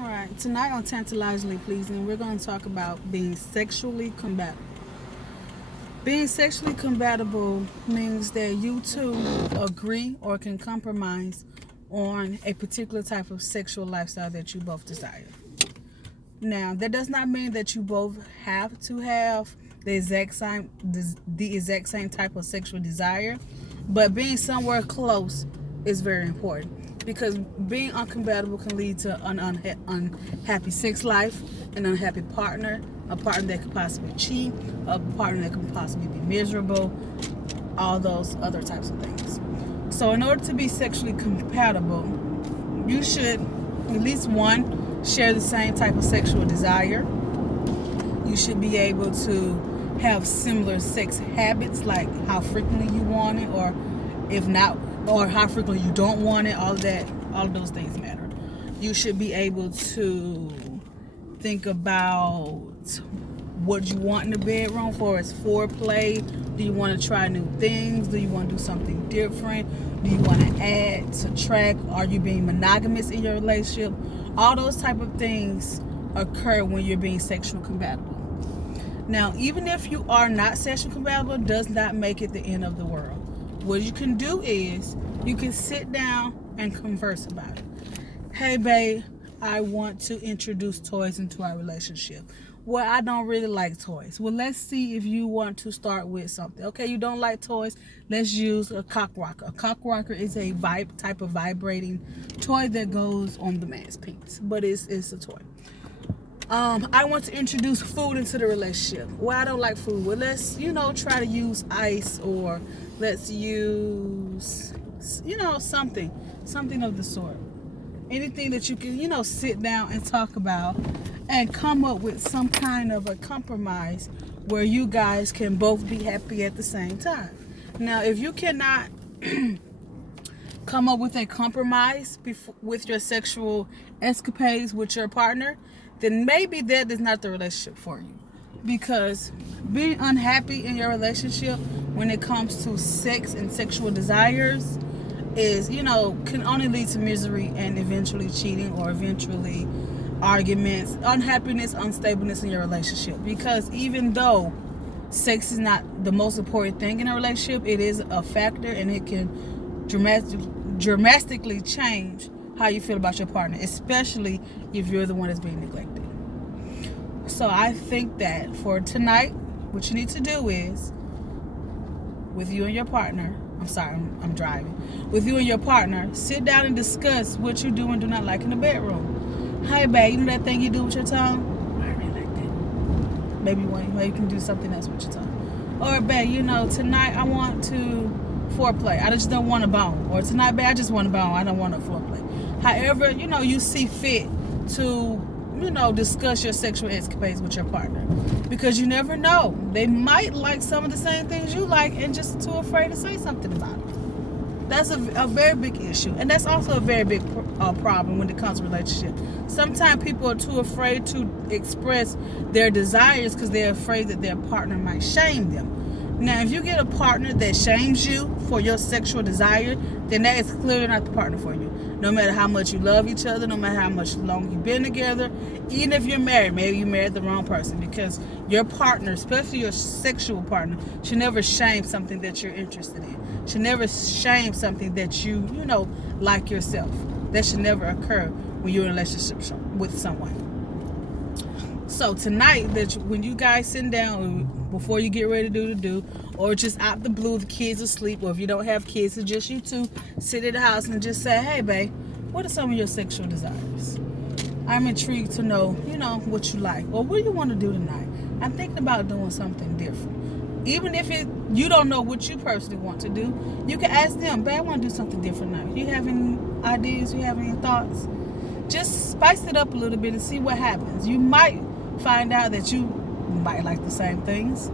All right, tonight on Tantalizingly Pleasing, we're going to talk about being sexually compatible. Being sexually compatible means that you two agree or can compromise on a particular type of sexual lifestyle that you both desire. Now, that does not mean that you both have to have the exact same type of sexual desire, but being somewhere close is very important because being uncompatible can lead to an unhappy sex life, an unhappy partner, a partner that could possibly cheat, a partner that could possibly be miserable, all those other types of things. So in order to be sexually compatible, you should at least one share the same type of sexual desire. You should be able to have similar sex habits, like how frequently you want it, or if not, or how frequently you don't want it. All of those things matter. You should be able to think about what you want in the bedroom for as foreplay. Do you want to try new things? Do you want to do something different? Do you want to add, subtract? Are you being monogamous in your relationship? All those type of things occur when you're being sexually compatible. Now, even if you are not sexually compatible, does not make it the end of the world. What you can do is you can sit down and converse about it. Hey, babe, I want to introduce toys into our relationship. Well, I don't really like toys. Well, let's see if you want to start with something. Okay, you don't like toys. Let's use a cock rocker. A cock rocker is a type of vibrating toy that goes on the man's penis, but it's a toy. I want to introduce food into the relationship. Well, I don't like food. Well, let's, try to use ice, or let's use, something of the sort. Anything that you can, sit down and talk about and come up with some kind of a compromise where you guys can both be happy at the same time. Now, if you cannot come up with a compromise with your sexual escapades with your partner, then maybe that is not the relationship for you. Because being unhappy in your relationship when it comes to sex and sexual desires is, can only lead to misery and eventually cheating, or eventually arguments, unhappiness, unstableness in your relationship. Because even though sex is not the most important thing in a relationship, it is a factor, and it can dramatically change how you feel about your partner, especially if you're the one that's being neglected. So I think that for tonight, what you need to do is, with you and your partner, I'm driving. With you and your partner, sit down and discuss what you do and do not like in the bedroom. Hey, babe, you know that thing you do with your tongue? I really like that. Maybe you can do something else with your tongue. Or, babe, tonight I want to foreplay. I just don't want a bone. Or tonight, babe, I just want a bone. I don't want a foreplay. However, you see fit to, discuss your sexual escapades with your partner. Because you never know. They might like some of the same things you like and just too afraid to say something about it. That's a very big issue. And that's also a very big problem when it comes to relationship. Sometimes people are too afraid to express their desires because they're afraid that their partner might shame them. Now, if you get a partner that shames you for your sexual desire, then that is clearly not the partner for you. No matter how much you love each other, no matter how much long you've been together, even if you're married, maybe you married the wrong person, because your partner, especially your sexual partner, should never shame something that you're interested in. Should never shame something that you like yourself. That should never occur when you're in a relationship with someone. So tonight, when you guys sit down, before you get ready to do, or just out the blue, the kids are asleep, or if you don't have kids, it's just you two, sit at the house and just say, hey, babe, what are some of your sexual desires? I'm intrigued to know, what you like, or what do you want to do tonight? I'm thinking about doing something different. Even if you don't know what you personally want to do, you can ask them, babe, I want to do something different now. You have any ideas? You have any thoughts? Just spice it up a little bit and see what happens. You might find out that you might like the same things.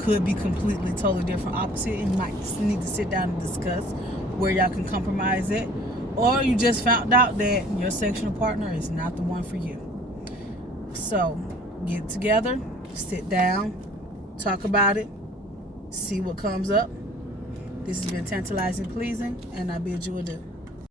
Could be completely, totally different, opposite, and you might need to sit down and discuss where y'all can compromise it. Or you just found out that your sexual partner is not the one for you. So, get together, sit down, talk about it, see what comes up. This has been Tantalizing Pleasing, and I bid you adieu.